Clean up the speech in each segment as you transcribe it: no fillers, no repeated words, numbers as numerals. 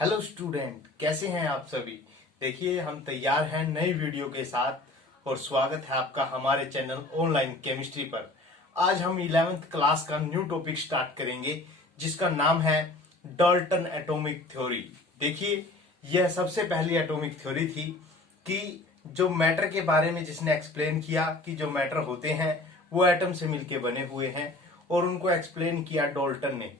Hello student, कैसे हैं आप सभी। देखिए, हम तैयार हैं नई वीडियो के साथ और स्वागत है आपका हमारे चैनल ऑनलाइन केमिस्ट्री पर। आज हम 11th क्लास का न्यू टॉपिक स्टार्ट करेंगे जिसका नाम है डाल्टन एटॉमिक थ्योरी। देखिए, यह सबसे पहली एटॉमिक थ्योरी थी कि जो मैटर के बारे में जिसने एक्सप्लेन किया कि जो मैटर होते हैं वो एटम से मिलके बने हुए हैं, और उनको एक्सप्लेन किया डाल्टन ने।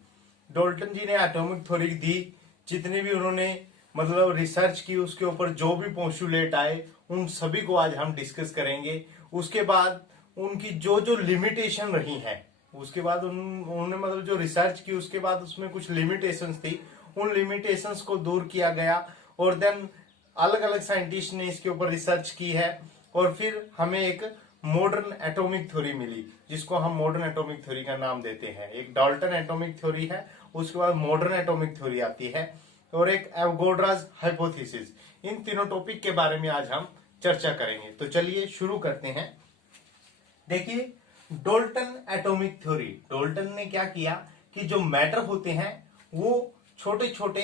डाल्टन जी ने एटॉमिक थ्योरी दी, जितने भी उन्होंने मतलब रिसर्च की उसके ऊपर जो भी पोस्टुलेट आए उन सभी को आज हम डिस्कस करेंगे। उसके बाद उनकी जो जो लिमिटेशन रही हैं, उसके बाद उन्होंने मतलब जो रिसर्च की उसके बाद उसमें कुछ लिमिटेशंस थी, उन लिमिटेशंस को दूर किया गया। और देन अलग अलग साइंटिस्ट ने इसके ऊपर रिसर्च की है और फिर हमें एक मॉडर्न एटॉमिक थ्योरी मिली जिसको हम मॉडर्न एटॉमिक थ्योरी का नाम देते हैं। एक डाल्टन एटॉमिक थ्योरी है, उसके बाद मॉडर्न एटॉमिक थ्योरी आती है, और एक एवोगाड्रोस हाइपोथेसिस। इन तीनों टॉपिक के बारे में आज हम चर्चा करेंगे। तो चलिए शुरू करते हैं। देखिए, डाल्टन एटॉमिक थ्योरी, डाल्टन ने क्या किया कि जो मैटर होते हैं वो छोटे छोटे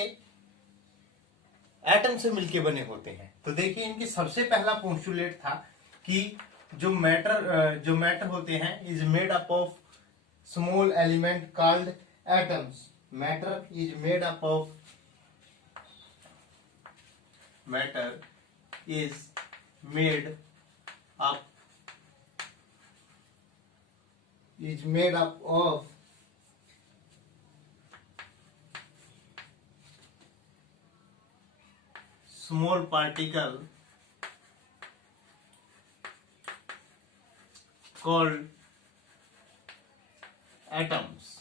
एटम से मिलके बने होते हैं। तो देखिए, इनकी सबसे पहला पोस्टुलेट था कि जो मैटर होते हैं is made up of small element called atoms. Matter is made up of matter is made up of small particle called atoms।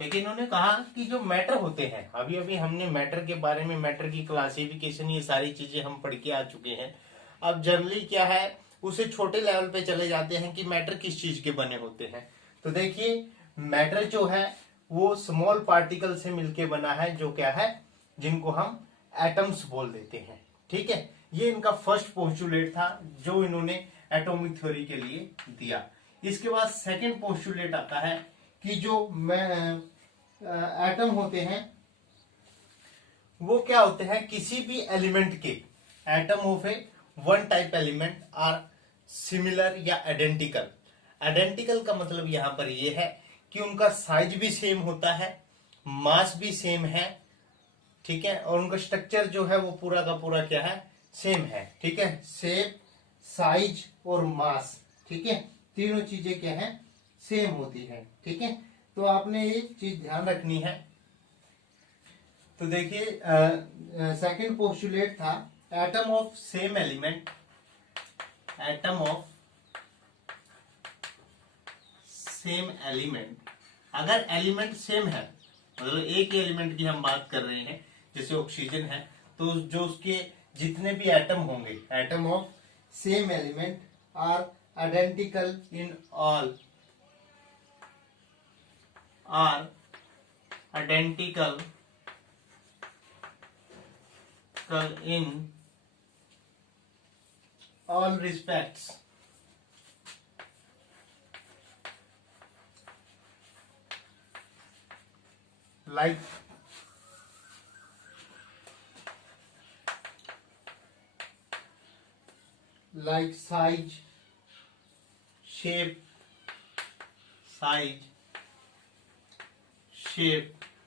लेकिन इन्होंने कहा कि जो मैटर होते हैं, अभी अभी हमने मैटर के बारे में, मैटर की क्लासिफिकेशन, ये सारी चीजें हम पढ़ के आ चुके हैं। अब जनरली क्या है, उसे छोटे लेवल पे चले जाते हैं कि मैटर किस चीज के बने होते हैं। तो देखिए, मैटर जो है वो स्मॉल पार्टिकल से मिलके बना है, जो क्या है, जिनको हम एटम्स बोल देते हैं। ठीक है, ये इनका फर्स्ट पोस्टुलेट था जो इन्होंने एटॉमिक थ्योरी के लिए दिया। इसके बाद सेकेंड पोस्टुलेट आता है कि जो एटम होते हैं वो क्या होते हैं, किसी भी एलिमेंट के, atom of a one type element are similar या आइडेंटिकल। आइडेंटिकल का मतलब यहां पर ये है कि उनका साइज भी सेम होता है, मास भी सेम है, ठीक है, और उनका स्ट्रक्चर जो है वो पूरा का पूरा क्या है, सेम है। ठीक है, शेप, साइज और मास, ठीक है, तीनों चीजें क्या है, सेम होती है। ठीक है, तो आपने ये चीज ध्यान रखनी है। तो देखिए, सेकंड पोस्टुलेट था atom of same element, atom of same element. अगर एलिमेंट सेम है, मतलब एक ही एलिमेंट की हम बात कर रहे हैं, जैसे ऑक्सीजन है, तो जो उसके जितने भी एटम होंगे, atom of same element are identical in all, are identical in all respects, like size, shape,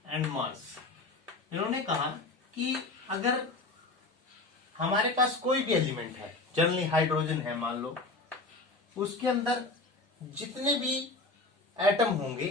and mass. इन्होंने कहा कि अगर हमारे पास कोई भी एलिमेंट है, जनरली हाइड्रोजन है मान लो, उसके अंदर जितने भी एटम होंगे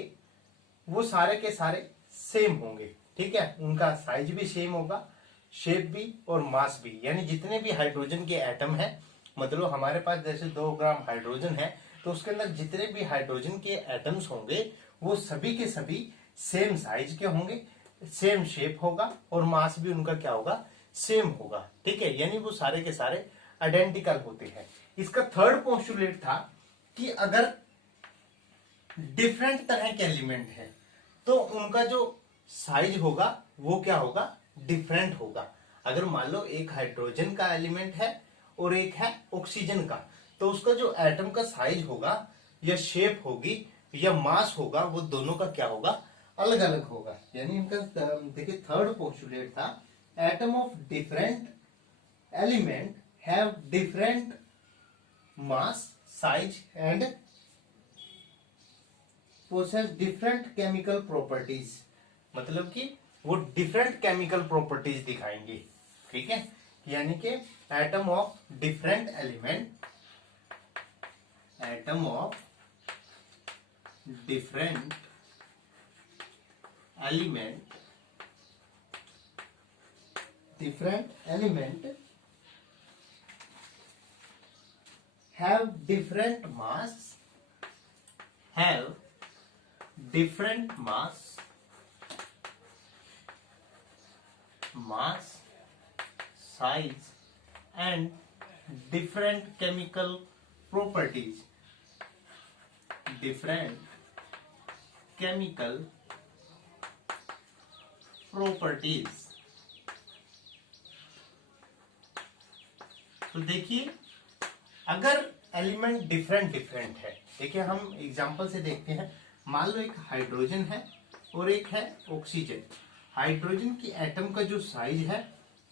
वो सारे के सारे सेम होंगे। ठीक है, उनका साइज भी सेम होगा, शेप भी और मास भी। यानी जितने भी हाइड्रोजन के एटम है, मतलब हमारे पास जैसे 2 ग्राम हाइड्रोजन है, तो उसके अंदर जितने भी हाइड्रोजन के एटम्स होंगे वो सभी के सभी सेम साइज के होंगे, सेम शेप होगा और मास भी उनका क्या होगा, सेम होगा। ठीक है, यानी वो सारे के सारे आइडेंटिकल होते हैं। इसका थर्ड पोस्टुलेट था कि अगर डिफरेंट तरह के एलिमेंट है तो उनका जो साइज होगा वो क्या होगा, डिफरेंट होगा। अगर मान लो एक हाइड्रोजन का एलिमेंट है और एक है ऑक्सीजन का, तो उसका जो एटम का साइज होगा या शेप होगी या मास होगा, वो दोनों का क्या होगा, अलग अलग होगा। यानी इनका देखिए थर्ड पोस्टुलेट था, atom of different element have different mass, size and posses different chemical properties. मतलब कि वो डिफरेंट केमिकल प्रॉपर्टीज दिखाएंगे। ठीक है, यानी कि atom of different element, atom of different element, different element have different mass, have different mass, size and different chemical properties, different chemical properties। तो देखिए अगर एलिमेंट डिफरेंट है, देखिए हम एग्जांपल से देखते हैं। मान लो एक हाइड्रोजन है और एक है ऑक्सीजन। हाइड्रोजन की एटम का जो साइज है,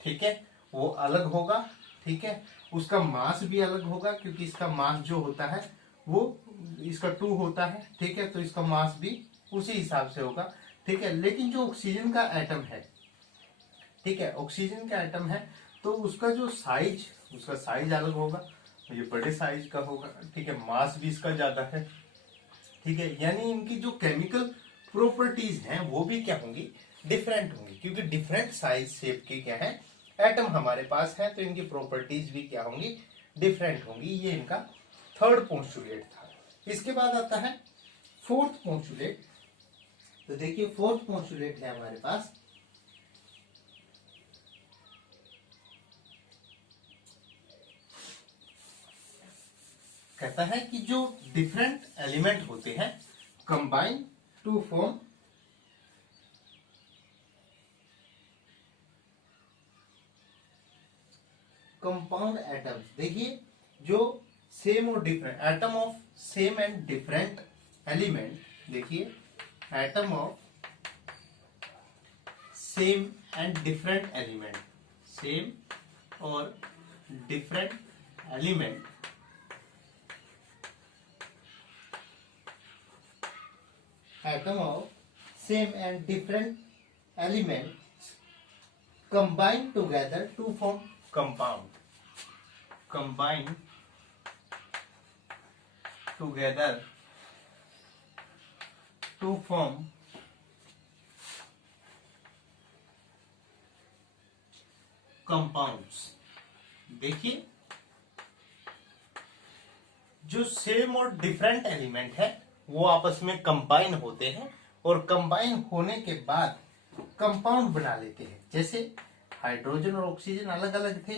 ठीक है, वो अलग होगा। ठीक है, उसका मास भी अलग होगा, क्योंकि इसका मास जो होता है वो इसका 2 होता है। ठीक है, तो इसका मास भी उसी हिसाब से होगा। ठीक है, लेकिन जो ऑक्सीजन का एटम है, ठीक है, ऑक्सीजन का एटम है, तो उसका जो साइज, उसका साइज अलग होगा, ये बड़े साइज का होगा। ठीक है, मास भी इसका ज्यादा है। ठीक है, यानी इनकी जो केमिकल प्रॉपर्टीज हैं वो भी क्या होंगी, डिफरेंट होंगी, क्योंकि डिफरेंट साइज शेप के क्या है एटम हमारे पास है, तो इनकी प्रॉपर्टीज भी क्या होंगी, डिफरेंट होंगी। ये इनका थर्ड पोस्टुलेट था। इसके बाद आता है फोर्थ पोस्टुलेट। तो देखिए फोर्थ पोस्टुलेट है हमारे पास, कहता है कि जो डिफरेंट एलिमेंट होते हैं combine to form compound atoms. देखिए जो सेम और different atom of same and different element, देखिए atom of same and different element, same और different element atom of same and different elements combine together to form compound, combine together to form compounds। देखिए जो same और different element है वो आपस में combine होते हैं, और कंबाइन होने के बाद कंपाउंड बना लेते हैं। जैसे हाइड्रोजन और ऑक्सीजन अलग अलग थे,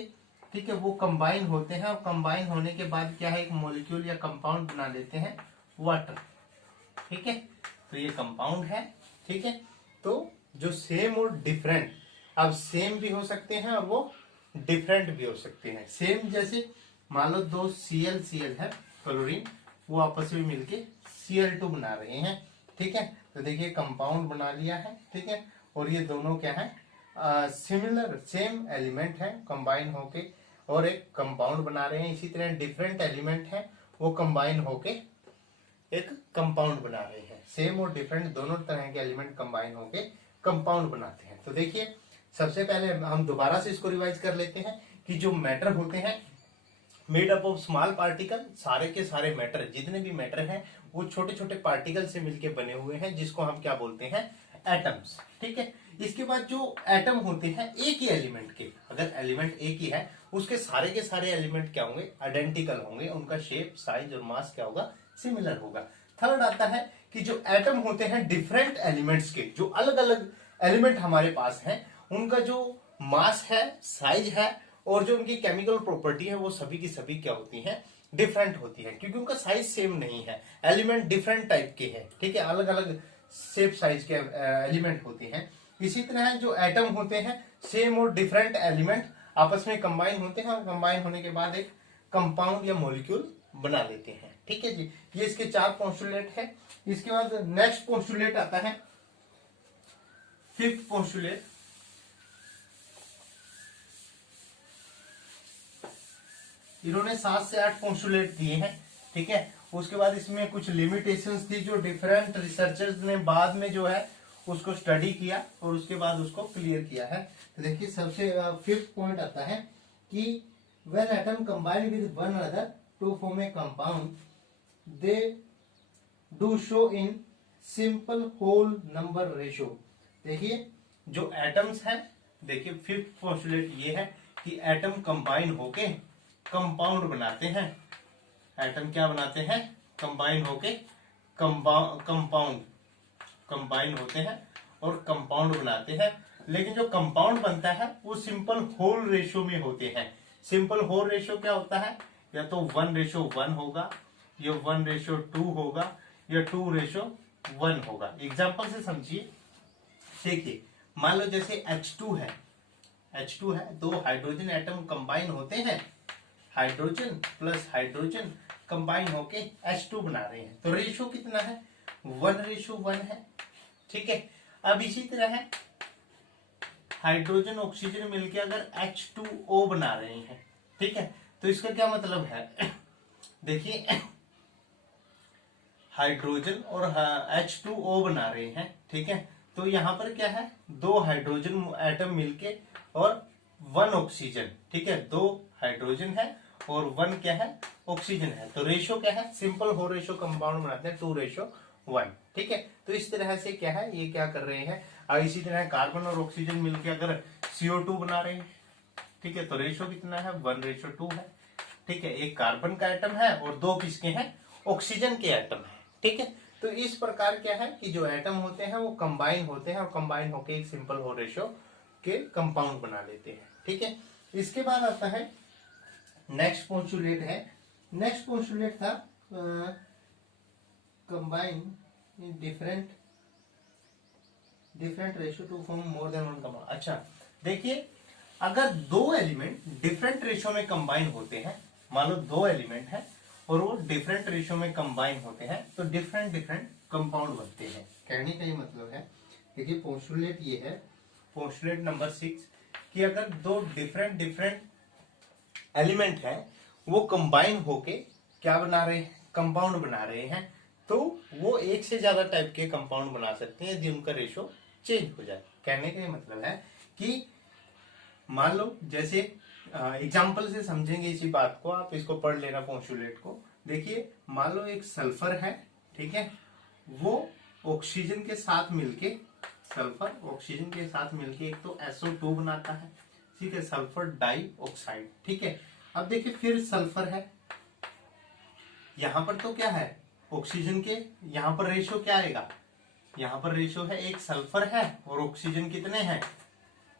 ठीक है, वो कंबाइन होते हैं, और कंबाइन होने के बाद क्या है, एक मॉलिक्यूल या कंपाउंड बना लेते हैं, वाटर। ठीक है, तो ये कंपाउंड है। ठीक है, तो जो सेम और डिफरेंट, अब सेम भी हो सकते हैं और वो डिफरेंट भी हो सकते हैं। सेम जैसे मान लो दो Cl है, क्लोरीन, वो आपस में मिलके Cl2 बना रहे हैं। ठीक है, तो देखिए कंपाउंड बना लिया है। ठीक है, और ये दोनों क्या है, सिमिलर सेम एलिमेंट है, कंबाइन होके और एक कंपाउंड बना रहे हैं। इसी तरह डिफरेंट एलिमेंट है, वो कंबाइन होके एक कंपाउंड बना रहे हैं। सेम और डिफरेंट दोनों तरह के एलिमेंट कंबाइन होके कंपाउंड बनाते हैं। तो देखिए सबसे पहले हम दोबारा से इसको रिवाइज कर लेते हैं कि जो मैटर होते हैं made up of small particle, सारे के सारे मैटर, जितने भी मैटर हैं वो छोटे छोटे पार्टिकल से मिलके बने हुए हैं, जिसको हम क्या बोलते हैं, एटम्स। ठीक है, इसके बाद जो एटम होते हैं एक ही एलिमेंट के, अगर एलिमेंट एक ही है उसके सारे के सारे एलिमेंट क्या होंगे, आइडेंटिकल होंगे, उनका शेप, साइज और मास क्या होगा, सिमिलर होगा। थर्ड आता है कि जो एटम होते हैं डिफरेंट एलिमेंट्स के, जो अलग अलग एलिमेंट हमारे पास हैं, उनका जो मास है, साइज है और जो उनकी केमिकल प्रॉपर्टी है वो सभी की सभी क्या होती हैं, डिफरेंट होती है, क्योंकि उनका साइज सेम नहीं है। एलिमेंट डिफरेंट टाइप के हैं, ठीक है, अलग अलग शेप साइज के एलिमेंट होते हैं। इसी तरह जो एटम होते हैं सेम और डिफरेंट एलिमेंट आपस में कंबाइन होते हैं, और कंबाइन होने के बाद एक कंपाउंड या मॉलिक्यूल बना लेते हैं। ठीक है जी, ये इसके 4 पोस्टुलेट है। इसके बाद नेक्स्ट पोस्टुलेट आता है फिफ्थ पोस्टुलेट, इन्होंने 7 से 8 पोस्टुलेट दिए हैं, ठीक है। उसके बाद इसमें कुछ लिमिटेशंस थी जो डिफरेंट रिसर्चर्स ने बाद में जो है उसको स्टडी किया और उसके बाद उसको क्लियर किया है। तो देखिए सबसे फिफ्थ पॉइंट आता है कि when atom combine with one another to form a compound they do show in simple whole number ratio. देखिए जो एटम्स हैं, देखिए फिफ्थ पोस्टुलेट ये है कि एटम कंबाइन होके कंपाउंड बनाते हैं। एटम क्या बनाते हैं? कंबाइन होके कंपाउंड, कंबाइन होते हैं और कंपाउंड बनाते हैं। लेकिन जो कंपाउंड बनता है वो सिंपल होल रेशियो में होते हैं। सिंपल होल रेशियो क्या होता है? या तो 1:1 होगा, या 1:2 होगा, या 2:1 होगा। एग्जाम्पल से समझिए, देखिए मान लो जैसे H2 है, H2 है, दो हाइड्रोजन एटम कंबाइन होते हैं, हाइड्रोजन प्लस हाइड्रोजन कंबाइन होके H2 बना रहे हैं, तो रेशियो कितना है? 1:1 है, ठीक है। अब इसी तरह है हाइड्रोजन ऑक्सीजन मिलके अगर H2O बना रहे हैं, ठीक है, तो इसका क्या मतलब है? देखिए हाइड्रोजन और H2O बना रहे हैं, ठीक है, तो यहाँ पर क्या है? दो हाइड्रोजन एटम मिलके और 1 ऑक्सीजन, ठीक है, 2 हाइड्रोजन है और 1 क्या है? ऑक्सीजन है। तो रेशियो क्या है? सिंपल हो रेशियो कंपाउंड बनाते हैं 2:1, ठीक है। तो इस तरह से क्या है, ये क्या कर रहे हैं। और इसी तरह कार्बन और ऑक्सीजन मिलके अगर CO2 बना रहे हैं, ठीक है, तो रेशियो कितना है? 1:2 है, ठीक है। एक कार्बन का एटम है और 2 किसके हैं? ऑक्सीजन के एटम है, ठीक है। तो इस प्रकार क्या है कि जो एटम होते हैं वो कंबाइन होते हैं और कंबाइन होके एक सिंपल हो रेशियो के कंपाउंड बना लेते हैं, ठीक है। इसके बाद आता है नेक्स्ट पोस्टुलेट है। नेक्स्ट पोस्टुलेट था combine in different ratio two form more than one compound. अच्छा देखिए, अगर दो एलिमेंट डिफरेंट रेशियो में कंबाइन होते हैं, मान लो दो एलिमेंट है और वो डिफरेंट रेशियो में कंबाइन होते हैं, तो डिफरेंट कंपाउंड बनते हैं। कहने का ये मतलब है, देखिए पोस्टुलेट ये है, पोस्टुलेट नंबर 6, कि अगर दो डिफरेंट एलिमेंट है वो कंबाइन होके क्या बना रहे हैं? कंपाउंड बना रहे हैं, तो वो एक से ज्यादा टाइप के कंपाउंड बना सकते हैं यदि उनका रेशो चेंज हो जाए। कहने का ये मतलब है कि मान लो जैसे एग्जाम्पल से समझेंगे इसी बात को, आप इसको पढ़ लेना पोस्टुलेट को। देखिए मान लो एक सल्फर है, ठीक है, वो ऑक्सीजन के साथ मिलके, सल्फर ऑक्सीजन के साथ मिलके एक तो SO2 बनाता है, ठीक है, सल्फर डाइऑक्साइड, ठीक है। अब देखिए फिर सल्फर है, यहां पर तो क्या है? ऑक्सीजन के यहां पर रेशियो क्या आएगा? यहां पर रेशियो है, एक सल्फर है और ऑक्सीजन कितने हैं?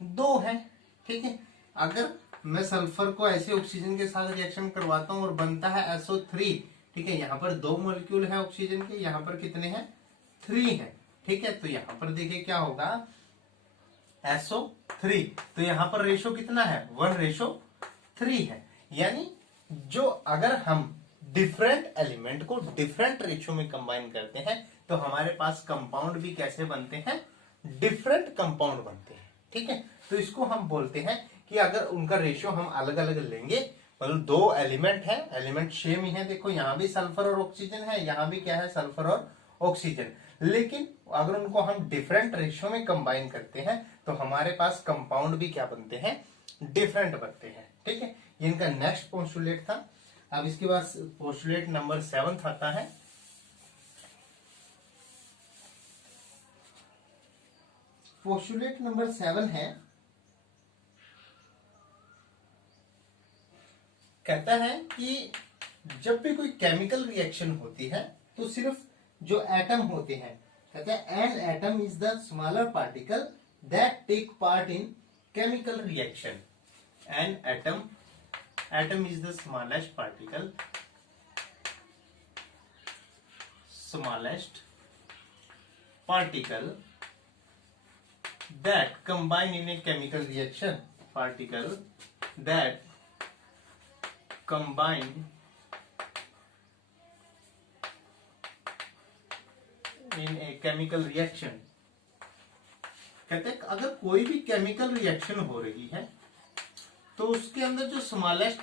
2 है, ठीक है। अगर मैं सल्फर को ऐसे ऑक्सीजन के साथ रिएक्शन करवाता हूं और बनता है SO3, ठीक है, यहाँ पर 2 मॉलिक्यूल है ऑक्सीजन के, यहाँ पर कितने हैं? 3 है, ठीक है। तो यहाँ पर देखिए क्या होगा? SO3, तो यहाँ पर रेशो कितना है? 1:3 है। यानी जो अगर हम डिफरेंट एलिमेंट को डिफरेंट रेशियो में कंबाइन करते हैं तो हमारे पास कंपाउंड भी कैसे बनते हैं? डिफरेंट कंपाउंड बनते हैं, ठीक है। तो इसको हम बोलते हैं कि अगर उनका रेशियो हम अलग अलग लेंगे, मतलब दो एलिमेंट है, एलिमेंट सेम ही है, देखो यहाँ भी सल्फर और ऑक्सीजन है, यहाँ भी क्या है? सल्फर और ऑक्सीजन, लेकिन अगर उनको हम डिफरेंट रेशियो में कंबाइन करते हैं तो हमारे पास कंपाउंड भी क्या बनते हैं? डिफरेंट बनते हैं, ठीक है। ये इनका नेक्स्ट पोस्टुलेट था। अब इसके बाद पोस्टुलेट नंबर 7 आता है। पोस्टुलेट नंबर 7 है, कहता है कि जब भी कोई केमिकल रिएक्शन होती है तो सिर्फ जो एटम होते हैं, कहते हैं an atom is the smaller particle that take part in chemical reaction. An atom is the smallest particle, that combine in a chemical reaction, particle that combine in a chemical reaction कहते हैं अगर कोई भी chemical reaction हो रही है तो उसके अंदर जो स्मॉलेस्ट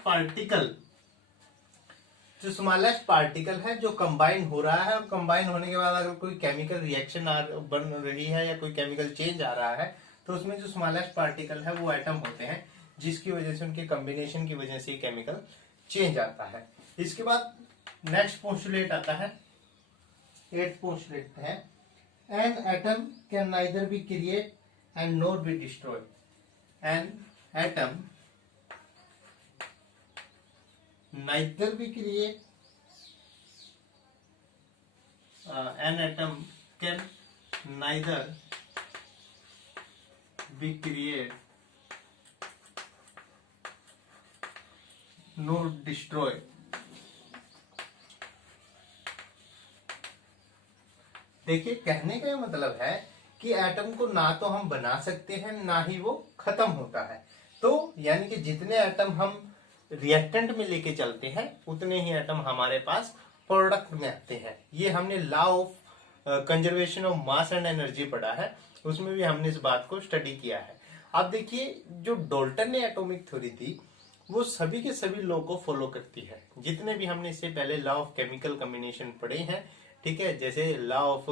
पार्टिकल है जो कंबाइन हो रहा है, और कंबाइन होने के बाद अगर कोई केमिकल रिएक्शन बन रही है या कोई केमिकल चेंज आ रहा है तो उसमें जो स्मॉलेस्ट पार्टिकल है वो एटम होते हैं, जिसकी वजह से उनके कॉम्बिनेशन की वजह से केमिकल चेंज आता है। इसके बाद नेक्स्ट पोस्टुलेट आता है, 8th पोस्टुलेट है, an atom can neither be create and nor be destroy. An atom neither be create an atom can neither be create nor destroy। देखिए कहने का मतलब है कि एटम को ना तो हम बना सकते हैं ना ही वो खत्म होता है। तो यानी कि जितने एटम हम रिएक्टेंट में लेके चलते हैं उतने ही एटम हमारे पास प्रोडक्ट में आते हैं। ये हमने law of conservation of mass and energy पढ़ा है, उसमें भी हमने इस बात को स्टडी किया है। अब देखिए जो डाल्टन ने एटॉमिक थ्योरी थी वो सभी के सभी लॉ को फॉलो करती है। जितने भी हमने इससे पहले लॉ ऑफ केमिकल कॉम्बिनेशन पढ़े हैं, ठीक है, जैसे law of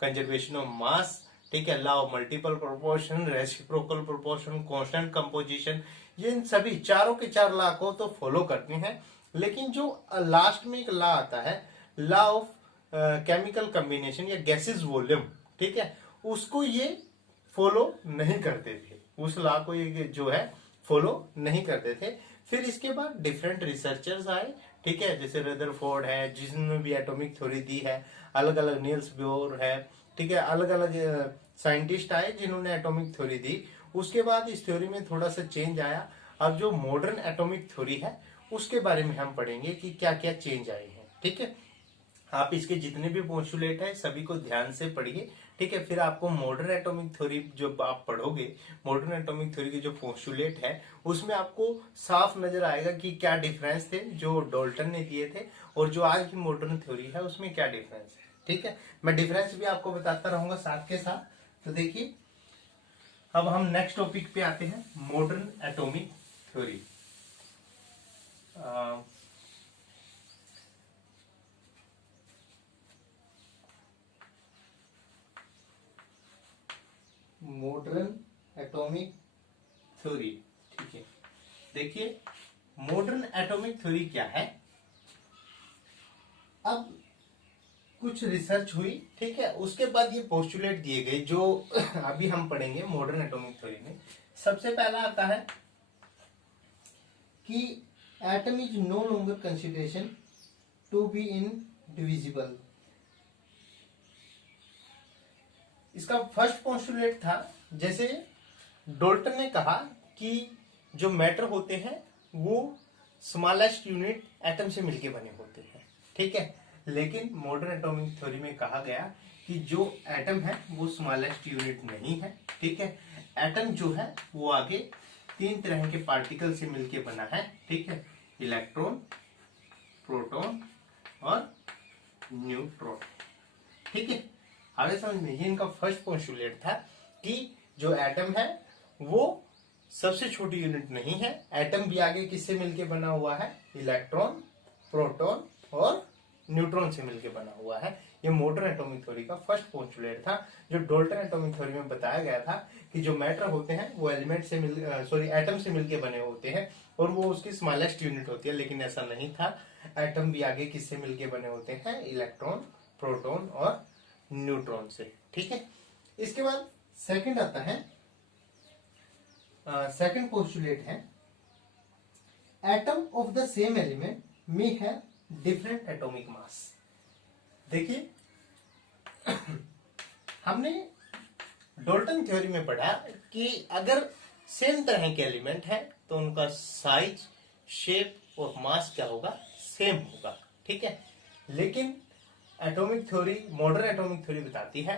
conservation of mass, ठीक है, law of multiple proportion, reciprocal proportion, constant composition, ये इन सभी चारों के चार लॉ को तो फॉलो करते हैं। लेकिन जो लास्ट में एक लॉ आता है, लॉ ऑफ केमिकल कॉम्बिनेशन या गैसेस वॉल्यूम, ठीक है, उसको ये फॉलो नहीं करते थे। उस लॉ को ये जो है फॉलो नहीं करते थे। फिर इसके बाद डिफरेंट रिसर्चर्स आए, ठीक है, जैसे रदरफोर्ड है जिसने भी एटॉमिक थ्योरी दी है, अलग अलग नील्स बोर है, ठीक है, अलग अलग साइंटिस्ट आए जिन्होंने एटॉमिक थ्योरी दी। उसके बाद इस थ्योरी में थोड़ा सा चेंज आया। अब जो मॉडर्न एटॉमिक थ्योरी है उसके बारे में हम पढ़ेंगे कि क्या क्या चेंज आए हैं, ठीक है। आप इसके जितने भी पोस्टुलेट है सभी को ध्यान से पढ़िए, ठीक है। फिर आपको मॉडर्न एटॉमिक थ्योरी जो आप पढ़ोगे, मॉडर्न एटॉमिक थ्योरी के जो पोस्टुलेट है उसमें आपको साफ नजर आएगा कि क्या डिफरेंस थे जो डाल्टन ने दिए थे और जो आज की मॉडर्न थ्योरी है उसमें क्या डिफरेंस है, ठीक है। मैं डिफरेंस भी आपको बताता रहूंगा साथ के साथ। तो देखिए अब हम नेक्स्ट टॉपिक पे आते हैं, modern atomic theory. Modern atomic theory, ठीक है। देखिए मॉडर्न एटॉमिक थ्योरी क्या है। अब कुछ रिसर्च हुई, ठीक है, उसके बाद ये पोस्टुलेट दिए गए जो अभी हम पढ़ेंगे मॉडर्न एटॉमिक थ्योरी में। सबसे पहला आता है कि atom is no longer consideration to be indivisible. इसका फर्स्ट पोस्टुलेट था, जैसे डाल्टन ने कहा कि जो मैटर होते हैं वो स्मॉलेस्ट यूनिट एटम से मिलके बने होते हैं, ठीक है। लेकिन मॉडर्न एटॉमिक थ्योरी में कहा गया कि जो एटम है वो स्मॉलेस्ट यूनिट नहीं है, ठीक है। एटम जो है वो आगे 3 तरह के पार्टिकल से मिलके बना है, ठीक है, इलेक्ट्रॉन, प्रोटॉन और न्यूट्रॉन, ठीक है। आगे समझ में, ये इनका फर्स्ट पोस्टुलेट था कि जो एटम है वो सबसे छोटी यूनिट नहीं है। एटम भी आगे किससे मिलके बना हुआ है, इलेक्ट्रॉन, प्रोटॉन और न्यूट्रॉन से मिलके बना हुआ है। ये मॉडर्न एटॉमिक थ्योरी का फर्स्ट पोस्टुलेट था। जो डाल्टन एटॉमिक थ्योरी में बताया गया था कि जो मैटर होते हैं वो एलिमेंट से एटम से मिलके बने होते हैं और वो उसकी स्मॉलेस्ट यूनिट होती है, लेकिन ऐसा नहीं था। एटम भी आगे किससे मिलके बने होते हैं, इलेक्ट्रॉन, प्रोटॉन और न्यूट्रॉन से, ठीक है। इसके बाद सेकंड आता है, सेकंड पोस्टुलेट है, atom of the same element may have different atomic mass. देखिए हमने डाल्टन थ्योरी में पढ़ा कि अगर सेम तरह के एलिमेंट है तो उनका साइज, शेप और मास क्या होगा, सेम होगा, ठीक है। लेकिन atomic theory, modern atomic theory बताती है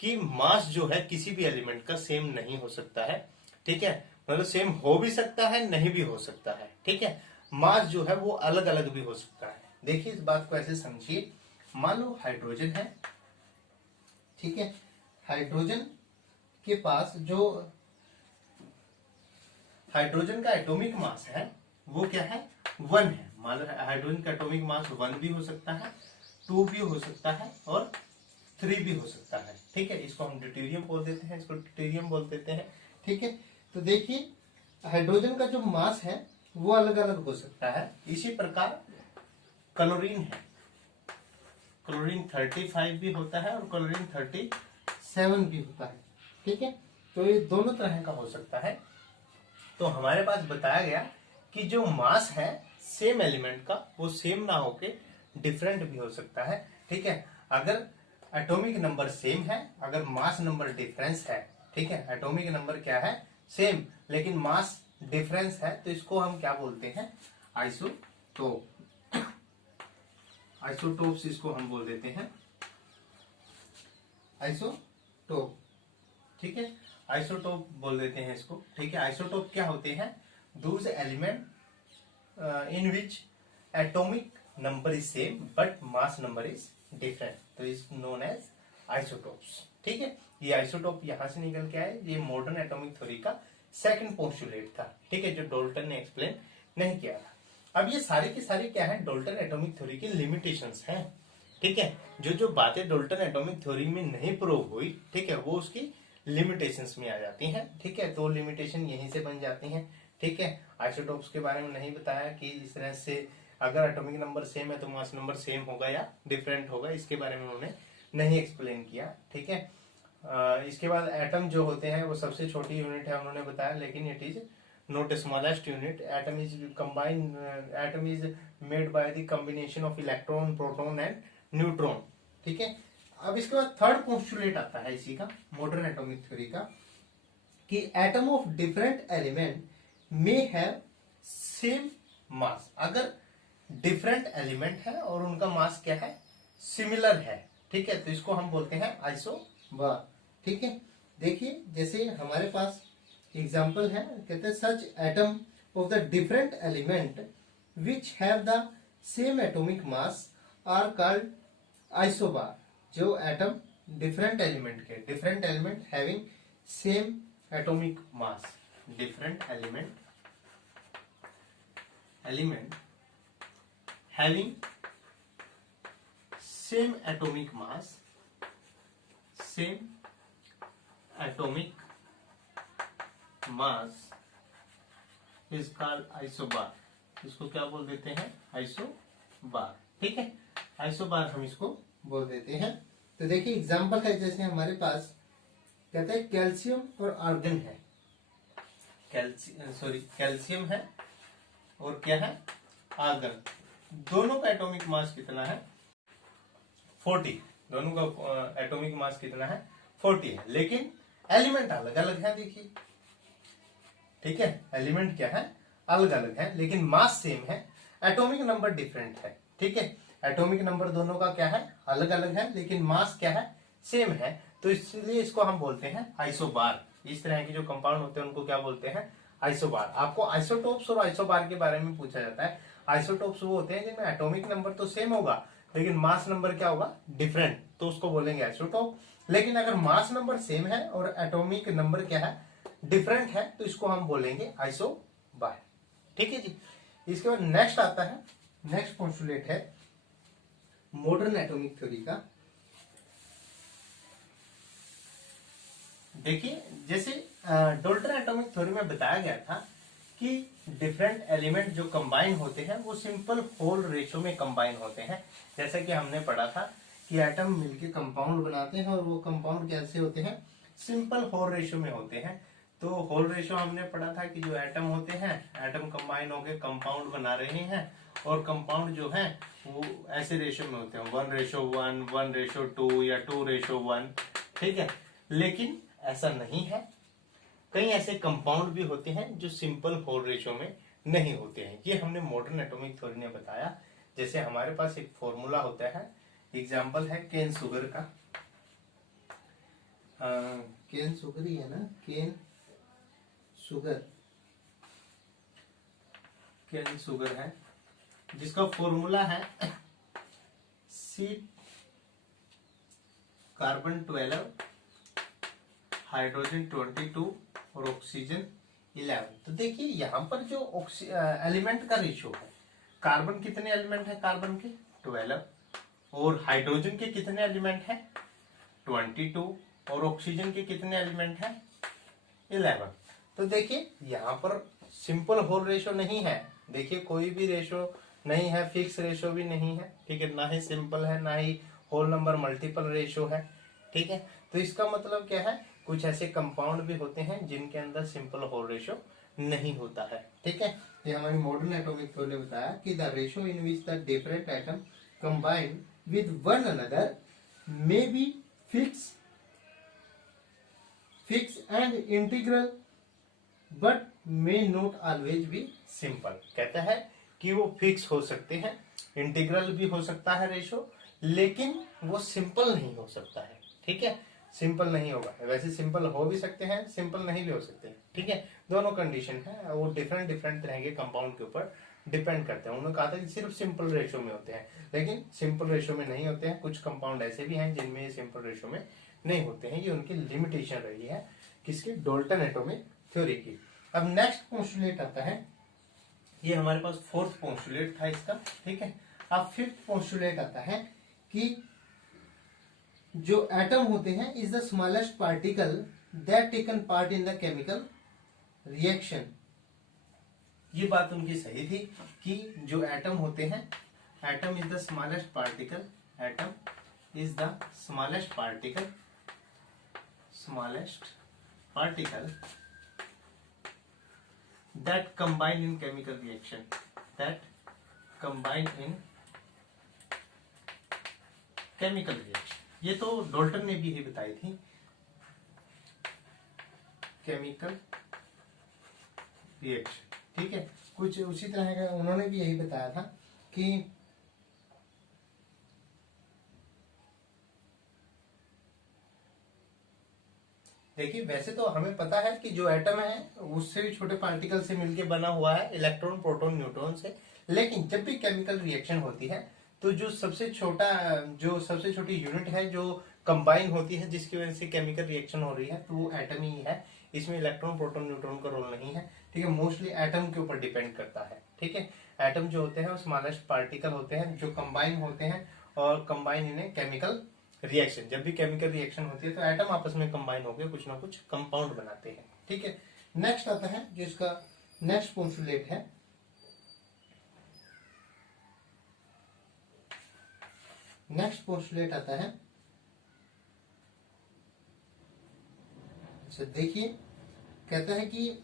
कि मास जो है किसी भी एलिमेंट का सेम नहीं हो सकता है, ठीक है। मतलब सेम हो भी सकता है, नहीं भी हो सकता है, ठीक है। मास जो है वो अलग अलग भी हो सकता है। देखिए इस बात को ऐसे समझिए, मान लो हाइड्रोजन है, ठीक है। हाइड्रोजन के पास जो हाइड्रोजन का एटॉमिक मास है वो क्या है, 1 है। मान लो हाइड्रोजन का एटॉमिक मास 1 भी हो सकता है, 2 भी हो सकता है और 3 भी हो सकता है। ठीक है, इसको हम ड्यूटेरियम बोल देते हैं, इसको ड्यूटेरियम बोल देते हैं। ठीक है, तो देखिए हाइड्रोजन का जो मास है वो अलग अलग हो सकता है। इसी प्रकार क्लोरीन है, क्लोरीन 35 भी होता है और क्लोरीन 37 भी होता है। ठीक है, तो ये दोनों तरह का हो सकता है। तो हमारे पास बताया गया कि जो मास है सेम एलिमेंट का वो सेम ना होके डिफरेंट भी हो सकता है। ठीक है, अगर एटॉमिक नंबर सेम है, अगर मास नंबर डिफरेंस है, ठीक है, एटॉमिक नंबर क्या है सेम लेकिन मास डिफरेंस है, तो इसको हम क्या बोलते हैं, आइसोटोप। आइसोटोप्स इसको हम बोल देते हैं आइसोटोप। ठीक है, आइसोटोप बोल देते हैं इसको। ठीक है, आइसोटोप क्या होते हैं, those element in which atomic number is same but mass number is different, तो इज नोन एज आइसोटोप्स। ठीक है, ये आइसोटोप यहां से निकल के आए, ये मॉडर्न एटॉमिक थ्योरी का सेकंड पोस्टुलेट था। ठीक है, जो डोल्टन ने एक्सप्लेन नहीं किया था। अब ये सारे के सारे क्या है, डोल्टन एटॉमिक थ्योरी की लिमिटेशंस हैं। ठीक है, जो बातें डोल्टन एटॉमिक थ्योरी में नहीं प्रूव हुई, ठीक है, वो उसकी लिमिटेशंस में आ जाती हैं। ठीक है, तो लिमिटेशन यहीं से बन जाती हैं। ठीक है, आइसोटोप्स के बारे में नहीं बताया कि इस तरह से अगर एटॉमिक नंबर सेम है तो मास नंबर सेम होगा या डिफरेंट होगा, इसके बारे में उन्होंने नहीं एक्सप्लेन किया। ठीक है, इसके बाद एटम जो होते हैं वो सबसे छोटी यूनिट है उन्होंने बताया, लेकिन it is not smallest unit. Atom is combine, atom is made by the combination of electron, proton and neutron. ठीक है, अब इसके बाद थर्ड पोस्टुलेट आता है इसी का, मॉडर्न एटॉमिक थ्योरी का, कि atom of different element may have same mass. अगर डिफरेंट एलिमेंट है और उनका मास क्या है, सिमिलर है। ठीक है, तो इसको हम बोलते हैं आइसोबार। ठीक है, देखिए जैसे हमारे पास एग्जाम्पल है, कहते हैं such atom of the different element which have the same atomic mass are called isobar. जो एटम डिफरेंट एलिमेंट के, different element having same atomic mass, different element having same atomic mass is called isobar। इसको क्या बोल देते हैं, isobar. ठीक है, isobar हम इसको बोल देते हैं। तो देखिए एग्जांपल है, जैसे हमारे पास कहते हैं कैल्शियम और आर्गन है, कैल्शियम है और क्या है, आर्गन। दोनों का एटॉमिक मास कितना है, 40। दोनों का एटॉमिक मास कितना है, 40 है, लेकिन एलिमेंट अलग अलग है। देखिए, ठीक है, एलिमेंट क्या है, अलग अलग है, लेकिन मास सेम है, एटॉमिक नंबर डिफरेंट है। ठीक है, एटॉमिक नंबर दोनों का क्या है, अलग अलग है, लेकिन मास क्या है, सेम है, तो इसलिए इसको हम बोलते हैं आइसोबार। इस तरह के जो कंपाउंड होते हैं उनको क्या बोलते हैं, आइसोबार। आपको आइसोटोप्स और आइसोबार के बारे में पूछा जाता है। आइसोटोप्स वो होते हैं जिनमें एटॉमिक नंबर तो सेम होगा लेकिन मास नंबर क्या होगा, डिफरेंट, तो उसको बोलेंगे आइसोटोप। लेकिन अगर मास नंबर सेम है और एटॉमिक नंबर क्या है, डिफरेंट है, तो इसको हम बोलेंगे आइसोबार। ठीक है जी, इसके बाद नेक्स्ट आता है, नेक्स्ट पोस्टुलेट है मॉडर्न एटॉमिक थ्योरी का। देखिए जैसे डोल्टन एटॉमिक थ्योरी में बताया गया था कि डिफरेंट एलिमेंट जो कंबाइन होते हैं वो सिंपल होल रेशो में कंबाइन होते हैं। जैसा कि हमने पढ़ा था कि एटम मिलके कंपाउंड बनाते हैं और वो कंपाउंड कैसे होते हैं, सिंपल होल रेशो में होते हैं। तो होल रेशो हमने पढ़ा था कि जो एटम होते हैं, एटम कंबाइन होके कंपाउंड बना रहे हैं और कंपाउंड जो है वो ऐसे रेशो में होते हैं, 1:1, 1:2 या 2:1। ठीक है, लेकिन ऐसा नहीं है, कई ऐसे कंपाउंड भी होते हैं जो सिंपल होल रेशो में नहीं होते हैं। ये हमने मॉडर्न एटॉमिक थ्योरी ने बताया। जैसे हमारे पास एक फॉर्मूला होता है, एग्जांपल है केन शुगर का, केन शुगर ही है ना, केन शुगर है, जिसका फॉर्मूला है C carbon 12 हाइड्रोजन 22 और ऑक्सीजन 11। तो देखिए यहाँ पर जो एलिमेंट का रेशियो है, कार्बन कितने एलिमेंट है, कार्बन के 12, और हाइड्रोजन के कितने एलिमेंट हैं 22, और ऑक्सीजन के कितने एलिमेंट हैं 11। तो देखिए यहाँ पर सिंपल होल रेशो नहीं है, देखिए कोई भी रेशो नहीं है, फिक्स रेशो भी नहीं है, ठीक है, ना ही सिंपल है ना ही होल नंबर मल्टीपल रेशो है, ठीक है। तो इसका मतलब क्या है, कुछ ऐसे कंपाउंड भी होते हैं जिनके अंदर सिंपल होल रेशो नहीं होता है, ठीक है। ये हमारी मॉडर्न एटॉमिक थ्योरी ने बताया कि the ratio in which the different atom combine with one another may be fix and integral but may not always be simple. कहता है कि वो फिक्स हो सकते हैं, इंटीग्रल भी हो सकता है रेशो, लेकिन वो सिंपल नहीं हो सकता है, ठीक है, सिंपल नहीं होगा। वैसे सिंपल हो भी सकते हैं, सिंपल नहीं भी हो सकते, ठीक है, दोनों कंडीशन है, वो डिफरेंट डिफरेंट तरह के कंपाउंड के ऊपर डिपेंड करते हैं। उन्होंने कहा था कि सिर्फ सिंपल रेशो में होते हैं, लेकिन सिंपल रेशो में नहीं होते हैं। कुछ कंपाउंड ऐसे भी हैं जिनमें ये सिंपल रेशो में नहीं होते हैं, ये उनकी लिमिटेशन रही है किसकी, डाल्टन एटॉमिक थ्योरी की। अब नेक्स्ट पोस्टुलेट आता है, ये हमारे पास फोर्थ पोस्टुलेट था इसका, ठीक है। अब फिफ्थ पोस्टुलेट आता है कि जो एटम होते हैं is the smallest particle that taken part in the chemical reaction. ये बात उनकी सही थी कि जो एटम होते हैं, atom is the smallest particle, atom is the smallest particle that combine in chemical reaction, ये तो डाल्टन ने भी यही बताई थी, केमिकल रिएक्शन, ठीक है। कुछ उसी तरह का उन्होंने भी यही बताया था कि देखिए वैसे तो हमें पता है कि जो एटम है उससे भी छोटे पार्टिकल से मिलकर बना हुआ है, इलेक्ट्रॉन प्रोटॉन न्यूट्रॉन से, लेकिन जब भी केमिकल रिएक्शन होती है तो जो सबसे छोटी यूनिट है जो कंबाइन होती है, जिसकी वजह से केमिकल रिएक्शन हो रही है, तो वो एटम ही है। इसमें इलेक्ट्रॉन प्रोटॉन न्यूट्रॉन का रोल नहीं है, ठीक है, मोस्टली एटम के ऊपर डिपेंड करता है, ठीक है। एटम जो होते हैं वो स्मॉलेस्ट पार्टिकल होते हैं जो कंबाइन होते हैं और कंबाइन इन केमिकल रिएक्शन। जब भी केमिकल रिएक्शन होती है तो एटम आपस में कंबाइन होकर कुछ ना कुछ कंपाउंड बनाते हैं, ठीक है। नेक्स्ट आता है जो इसका नेक्स्ट पोस्टुलेट है, नेक्स्ट पोस्टुलेट आता है, अच्छा देखिए, कहता है कि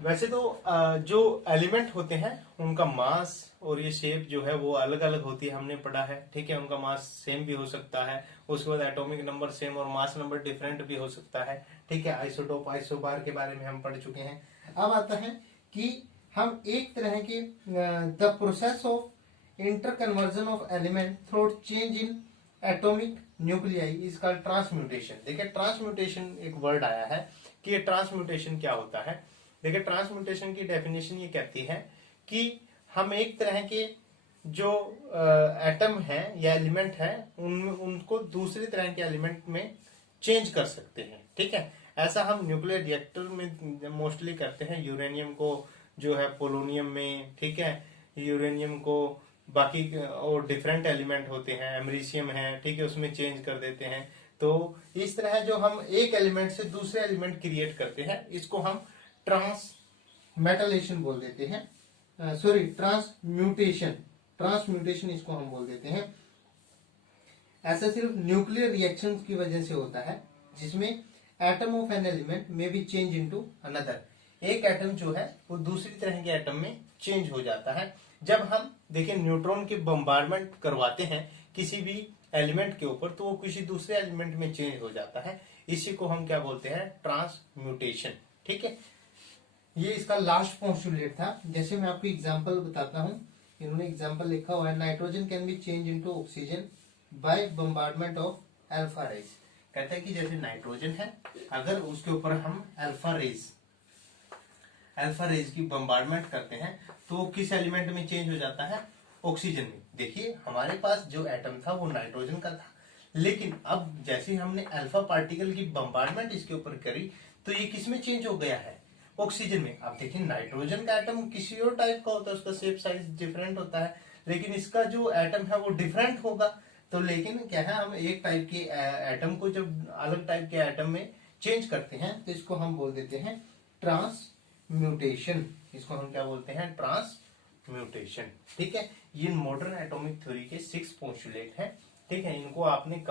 वैसे तो जो एलिमेंट होते हैं उनका मास और ये शेप जो है वो अलग अलग होती है, हमने पढ़ा है, ठीक है। उनका मास सेम भी हो सकता है, उसके बाद एटॉमिक नंबर सेम और मास नंबर डिफरेंट भी हो सकता है, ठीक है। आइसोटोप आइसोबार के बारे में हम पढ़ चुके हैं। अब आता है कि हम एक तरह के the process of inter conversion of element through change in atomic nuclei is called transmutation. देखिए ट्रांसम्यूटेशन एक वर्ड आया है कि ये ट्रांसम्यूटेशन क्या होता है। देखिए ट्रांसम्यूटेशन की डेफिनेशन ये कहती है कि हम एक तरह के जो एटम है या एलिमेंट है उनको दूसरी तरह के एलिमेंट में चेंज कर सकते हैं, ठीक है। ऐसा हम न्यूक्लियर रिएक्टर में मोस्टली करते हैं, यूरेनियम को जो है पोलोनियम में, ठीक है, यूरेनियम को बाकी और डिफरेंट एलिमेंट होते हैं, एमरीशियम है, ठीक है, उसमें चेंज कर देते हैं। तो इस तरह जो हम एक एलिमेंट से दूसरे एलिमेंट क्रिएट करते हैं इसको हम ट्रांसमेटलेशन बोल देते हैं, सॉरी ट्रांसम्यूटेशन इसको हम बोल देते हैं। ऐसा सिर्फ न्यूक्लियर रिएक्शन की वजह से होता है जिसमें एटम ऑफ एन एलिमेंट में बी चेंज इनटू अनदर। एक एटम जो है वो दूसरी तरह के एटम में चेंज हो जाता है जब हम देखिए न्यूट्रॉन की बम्बार्डमेंट करवाते हैं किसी भी एलिमेंट के ऊपर, तो वो किसी दूसरे एलिमेंट में चेंज हो जाता है। इसी को हम क्या बोलते हैं, ट्रांसम्यूटेशन, ठीक है। ये इसका लास्ट पोस्टुलेट था। जैसे मैं आपको एग्जांपल बताता हूं, इन्होंने एग्जांपल लिखा हुआ है, nitrogen can be change into oxygen by bombardment of alpha rays. कहता है कि जैसे नाइट्रोजन है, अगर उसके ऊपर हम अल्फा रेज की बम्बार्डमेंट करते हैं तो वो किस एलिमेंट में चेंज हो जाता है, ऑक्सीजन में। देखिए हमारे पास जो एटम था वो नाइट्रोजन का था, लेकिन अब जैसे ही हमने अल्फा पार्टिकल की बम्बार्डमेंट इसके ऊपर करी तो ये किसमें चेंज हो गया है, ऑक्सीजन में। अब देखिए नाइट्रोजन का एटम किसी और टाइप का होता है, उसका शेप साइज डिफरेंट होता है, लेकिन इसका जो एटम है वो डिफरेंट होगा। तो लेकिन क्या है, हम एक टाइप के एटम को जब अलग टाइप के एटम में चेंज करते हैं तो इसको हम बोल देते हैं ट्रांसम्यूटेशन। इसको हम क्या बोलते हैं, ट्रांसम्यूटेशन। ठीक है, ये मॉडर्न एटॉमिक थ्योरी के 6 पोस्टुलेट हैं। ठीक है, इनको आपने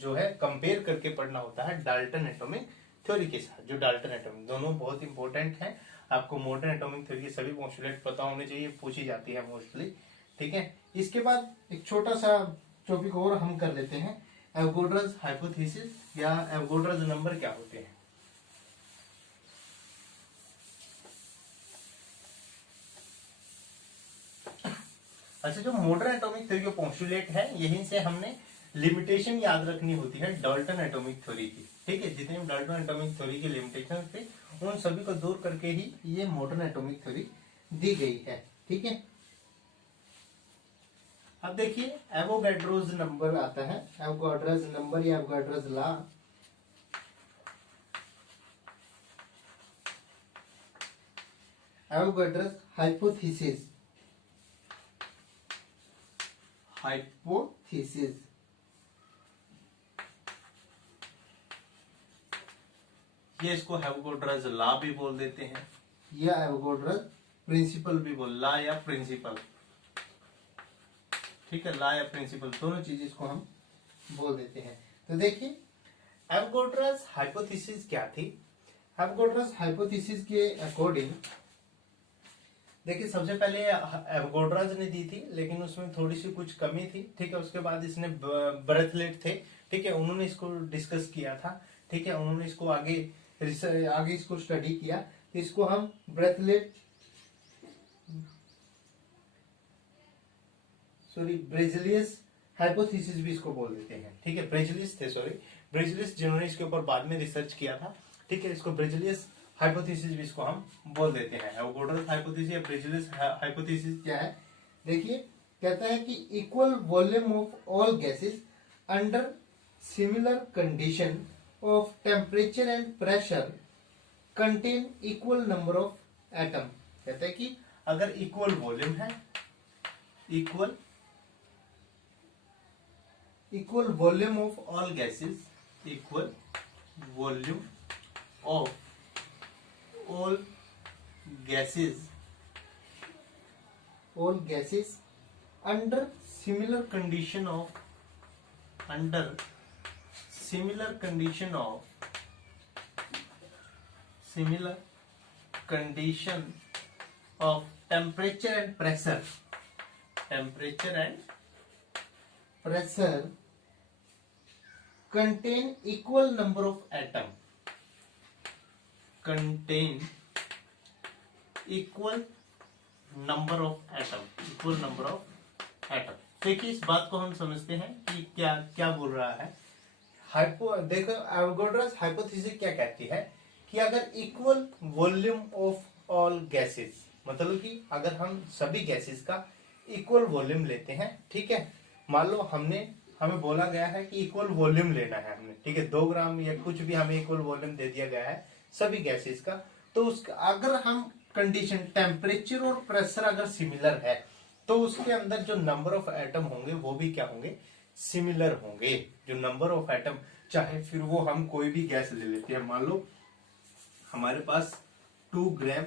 जो है कंपेयर करके पढ़ना होता है डाल्टन एटॉमिक थ्योरी के साथ। जो डाल्टन एटॉमिक, दोनों बहुत इंपॉर्टेंट हैं। आपको मॉडर्न एटॉमिक थ्योरी के सभी पोस्टुलेट पता होने चाहिए, पूछी जाती है मोस्टली। ठीक है, इसके बाद एक छोटा सा टॉपिक और हम कर लेते हैं, एवोगाड्रोस हाइपोथेसिस या एवोगाड्रोस नंबर क्या होते हैं। अच्छा, जो मॉडर्न एटॉमिक थ्योरी के पोस्टुलेट है, यहीं से हमने लिमिटेशन याद रखनी होती है डाल्टन एटॉमिक थ्योरी की। ठीक है, जितने डाल्टन एटॉमिक थ्योरी के लिमिटेशन थे उन सभी को दूर करके ही ये मॉडर्न एटॉमिक थ्योरी दी गई है। ठीक है, अब देखिए एवोगाड्रोस नंबर आता है, एवोगाड्रोस नंबर या Avogadro's law. Avogadro's hypothesis, hypothesis ये इसको एवोगाड्रोस लॉ भी बोल देते हैं, या एवोगाड्रोस प्रिंसिपल भी बोल, लॉ या प्रिंसिपल। ठीक है, लॉ या प्रिंसिपल दोनों चीज इसको हम बोल देते हैं। तो देखिए एवोगाड्रोस हाइपोथेसिस क्या थी। एवोगाड्रोस हाइपोथेसिस के अकॉर्डिंग देखिए सबसे पहले एवोगाड्रोस ने दी थी, लेकिन उसमें थोड़ी सी कुछ कमी थी। ठीक है, उसके बाद इसने बर्थलेट थे, ठीक है, उन्होंने इसको डिस्कस किया था। ठीक है, उन्होंने इसको आगे इसको स्टडी किया, तो इसको हम ब्रेजिलियस हाइपोथेसिस भी इसको बोल देते हैं। ठीक है, ब्रेजिलियस जिन्होंने इसके ऊपर बाद में रिसर्च किया था। ठीक है, इसको ब्रेजिलियस हाइपोथेसिस भी इसको हम बोल देते हैं। एवोगाड्रोस हाइपोथेसिस या ब्रेजिलियस हाइपोथेसिस क्या है, देखिए कहता है कि equal volume of all gases under similar condition of temperature and pressure contain equal number of atom. कहता है कि अगर इक्वल वॉल्यूम है, equal volume of all gases, equal volume of all gases under similar condition of temperature and pressure contain equal number of atom, equal number of atom. देखिए इस बात को हम समझते हैं कि क्या क्या बोल रहा है। देखो एवोगाड्रोस हाइपोथेसिस क्या कहती है कि अगर equal volume of all gases, मतलब कि अगर हम सभी गैसेस का इक्वल वॉल्यूम लेते हैं। ठीक है, मान लो हमें बोला गया है कि इक्वल वॉल्यूम लेना है हमने। ठीक है, 2 ग्राम या कुछ भी हमें इक्वल वॉल्यूम दे दिया गया है सभी गैसेस का। तो उसका अगर हम कंडीशन टेम्परेचर और प्रेशर अगर सिमिलर है तो उसके अंदर जो नंबर ऑफ एटम होंगे वो भी क्या होंगे, सिमिलर होंगे। जो नंबर ऑफ एटम, चाहे फिर वो हम कोई भी गैस ले लेते हैं, मान लो हमारे पास 2 ग्राम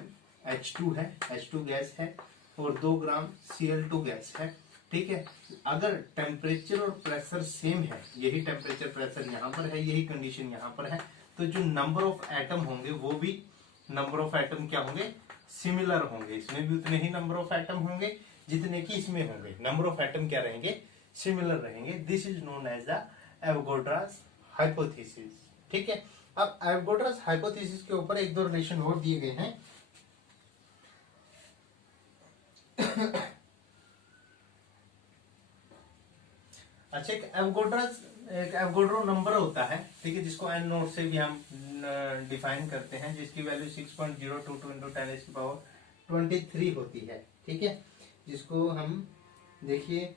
H2 है, H2 गैस है, और 2 ग्राम Cl2 गैस है। ठीक है, अगर टेम्परेचर और प्रेशर सेम है, यही टेम्परेचर प्रेशर यहाँ पर है, यही कंडीशन यहाँ पर है, तो जो नंबर ऑफ एटम होंगे वो भी नंबर ऑफ एटम क्या होंगे, सिमिलर होंगे। इसमें भी उतने ही नंबर ऑफ एटम होंगे जितने कि इसमें होंगे। नंबर ऑफ एटम क्या रहेंगे, सिमिलर रहेंगे। This is known as the Avogadro's hypothesis. ठीक है, अब एवोगाड्रोस हाइपोथेसिस के ऊपर 1-2 रिलेशन और दिए गए हैं। अच्छा, एक एवोगाड्रो नंबर होता है, ठीक है, जिसको एन नोट से भी हम डिफाइन करते हैं, जिसकी वैल्यू 6.022 इंटू 10⁻23 होती है। ठीक है, जिसको हम देखिए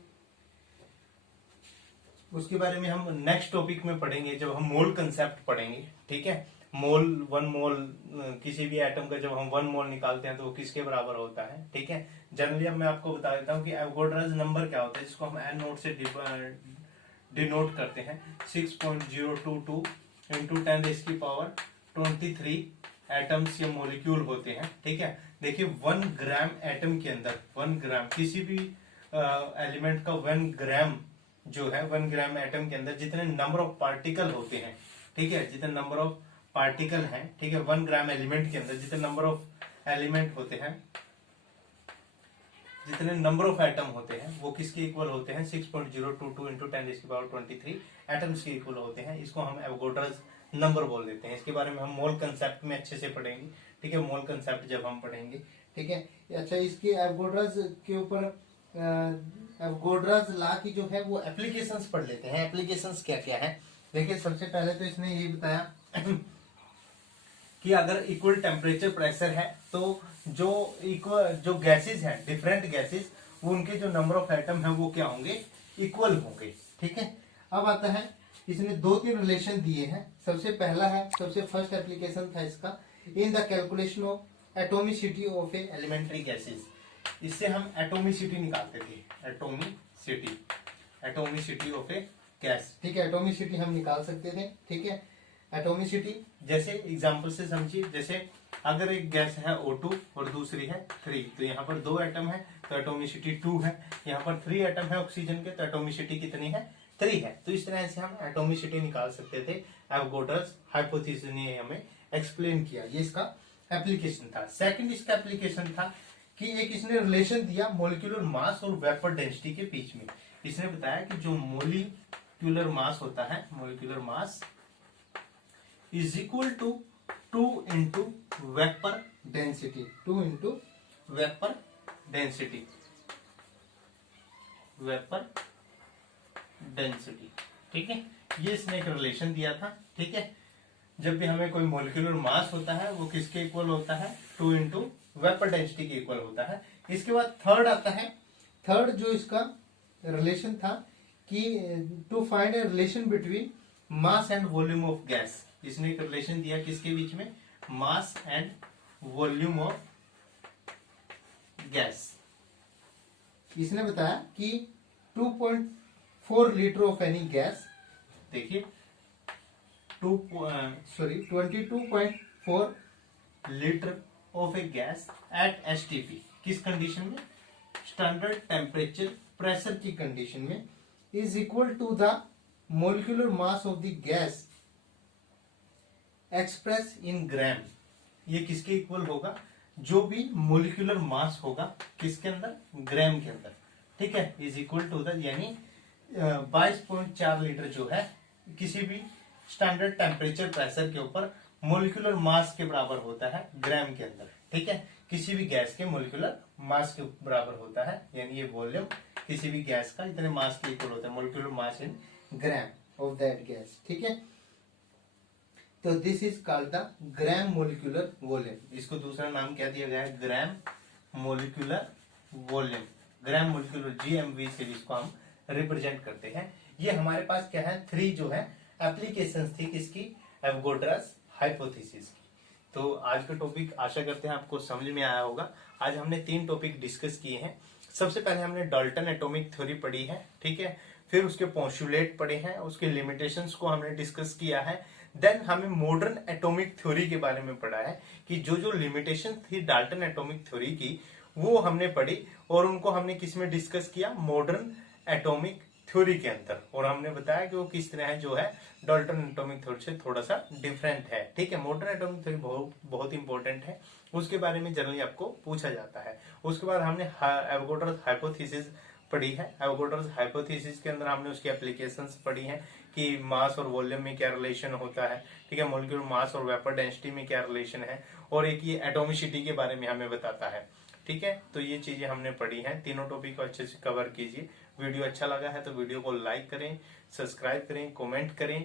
उसके बारे में हम नेक्स्ट टॉपिक में पढ़ेंगे जब हम मोल कंसेप्ट पढ़ेंगे। ठीक है, मोल, 1 मोल, किसी भी एटम का जब हम 1 मोल निकालते हैं तो वो किसके बराबर होता है। ठीक है, जनरली अब मैं आपको बता देता हूँ कि एवोगाड्रोस नंबर क्या होता है, जिसको हम एन नोट से डिनोट करते हैं। 6.022 इंटू 10⁻23 एटम्स या मोलिक्यूल होते हैं। ठीक है, देखिए 1 ग्राम एटम के अंदर, 1 ग्राम किसी भी एलिमेंट का 1 ग्राम जो है, 1 ग्राम एटम के अंदर जितने नंबर ऑफ पार्टिकल होते हैं, ठीक है, जितने नंबर ऑफ पार्टिकल हैं, ठीक है, 1 ग्राम एलिमेंट के अंदर जितने नंबर ऑफ एलिमेंट होते हैं, जितने नंबर ऑफ एटम होते हैं वो किसके इक्वल होते हैं, 6.022 इंटू 10⁻23 एटम्स के इक्वल होते हैं। इसको हम एवोगाड्रोस नंबर बोल देते हैं। इसके बारे में हम मोल कंसेप्ट में अच्छे से पढ़ेंगे। ठीक है, मोल कंसेप्ट जब हम पढ़ेंगे। ठीक है, अच्छा, इसके एवोगाड्रोस के ऊपर एवोगाड्रोस लॉ की जो है वो एप्लीकेशंस पढ़ लेते हैं। एप्लीकेशंस क्या क्या है, देखिए सबसे पहले तो इसने ये बताया कि अगर इक्वल टेम्परेचर प्रेशर है तो जो गैसेस हैं, डिफरेंट गैसेस, वो उनके जो नंबर ऑफ एटम है वो क्या होंगे, इक्वल होंगे। ठीक है, अब आता है, इसने 2-3 रिलेशन दिए हैं। सबसे पहला है, सबसे फर्स्ट एप्लीकेशन था इसका, in the calculation of atomicity of a elementary gases. इससे हम एटोमिसिटी निकालते थे, एटोमिसिटी ऑफ ए गैस। ठीक है, एटोमिसिटी हम निकाल सकते थे। ठीक है, एटोमिसिटी जैसे एग्जांपल से समझिए, जैसे अगर एक गैस है O2 और दूसरी है 3, तो यहाँ पर 2 एटम है तो एटोमिसिटी 2 है। यहाँ पर 3 एटम है ऑक्सीजन के तो एटोमिसिटी कितनी है, 3 है। तो इस तरह से हम एटोमिसिटी निकाल सकते थे। एवोगाड्रोस हाइपोथेसिस ने हमें एक्सप्लेन किया, ये इसका एप्लीकेशन था। सेकंड इसका एप्लीकेशन था कि एक इसने रिलेशन दिया मॉलिक्यूलर मास और वेपर डेंसिटी के बीच में। इसने बताया कि जो मॉलिक्यूलर मास होता है, molecular mass is equal to 2 into vapour density, 2 into vapour density, vapour density. ठीक है, ये इसने एक रिलेशन दिया था। ठीक है, जब भी हमें कोई मॉलिक्यूलर मास होता है वो किसके इक्वल होता है, 2 इंटू वेपर डेंसिटी के इक्वल होता है। इसके बाद थर्ड आता है, थर्ड जो इसका रिलेशन था कि to find a relation between mass and volume of gas. इसने एक रिलेशन दिया किसके बीच में, mass and volume of gas. इसने बताया कि 2.4 लीटर ऑफ एनी गैस, देखिए 22.4 litre of a gas at STP, किस कंडीशन में, स्टैंडर्ड टेम्परेचर प्रेशर की कंडीशन में, is equal to the molecular mass of the gas express in gram. ये किसके इक्वल होगा, जो भी मोलिकुलर मास होगा किसके अंदर, ग्राम के अंदर। ठीक है, इज इक्वल टू द, यानी 22.4 लीटर जो है किसी भी स्टैंडर्ड टेम्परेचर प्रेशर के ऊपर मोलिकुलर मास के बराबर होता है ग्राम के अंदर। ठीक है, किसी भी गैस के मोलिकुलर मास के बराबर होता है, यानी ये वॉल्यूम किसी भी गैस का इतने मास के इक्वल होता है, molecular mass in gram of that gas. ठीक है, तो this is called the gram molecular volume. इसको दूसरा नाम क्या दिया गया है, gram molecular volume, gram molecular, GMV से इसको हम रिप्रेजेंट करते हैं। ये हमारे पास क्या है, 3 जो है एप्लीकेशंस थी किसकी, एवोगाड्रोस हाइपोथेसिस की। तो आज का टॉपिक आशा करते हैं आपको समझ में आया होगा। आज हमने 3 टॉपिक डिस्कस किए हैं। सबसे पहले हमने डाल्टन एटॉमिक थ्योरी पढ़ी है। ठीक है, फिर उसके पोस्टुलेट पढ़े हैं, उसके लिमिटेशंस को हमने डिस्कस किया है। देन हमें मॉडर्न एटॉमिक थ्योरी के बारे में पढ़ा है कि जो लिमिटेशन थी डाल्टन एटॉमिक थ्योरी की वो हमने पढ़ी और उनको हमने किस में डिस्कस किया, मॉडर्न एटॉमिक थ्योरी के अंदर। और हमने बताया कि वो किस तरह जो है डाल्टन एटॉमिक थ्योरी से थोड़ा सा डिफरेंट है। ठीक है, मॉडर्न एटॉमिक थ्योरी बहुत इंपॉर्टेंट है, उसके बारे में जनरली आपको पूछा जाता है। उसके बाद हमने एवोगाड्रोस हाइपोथेसिस पढ़ी है। एवोगाड्रोस हाइपोथेसिस के अंदर हमने उसकी एप्लीकेशंस पढ़ी हैं कि मास और वॉल्यूम में क्या रिलेशन होता है। ठीक है, मॉलिक्यूलर मास और वेपर डेंसिटी में क्या रिलेशन है, और एक ये एटोमिसिटी के बारे में हमें बताता है। ठीक है, तो ये चीजें हमने पढ़ी हैं। तीनों टॉपिक को अच्छे से कवर कीजिए। वीडियो अच्छा लगा है तो वीडियो को लाइक करें, सब्सक्राइब करें, कमेंट करें